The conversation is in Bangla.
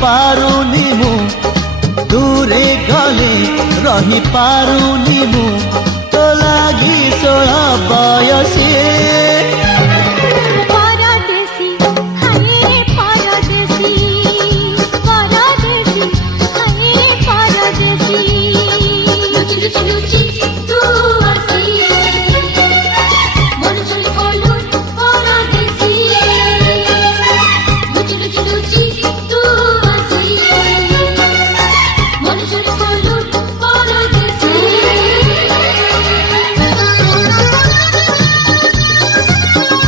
पारुनी मु दूरे गले रही पारुनी मु तो लागी 16 बयसी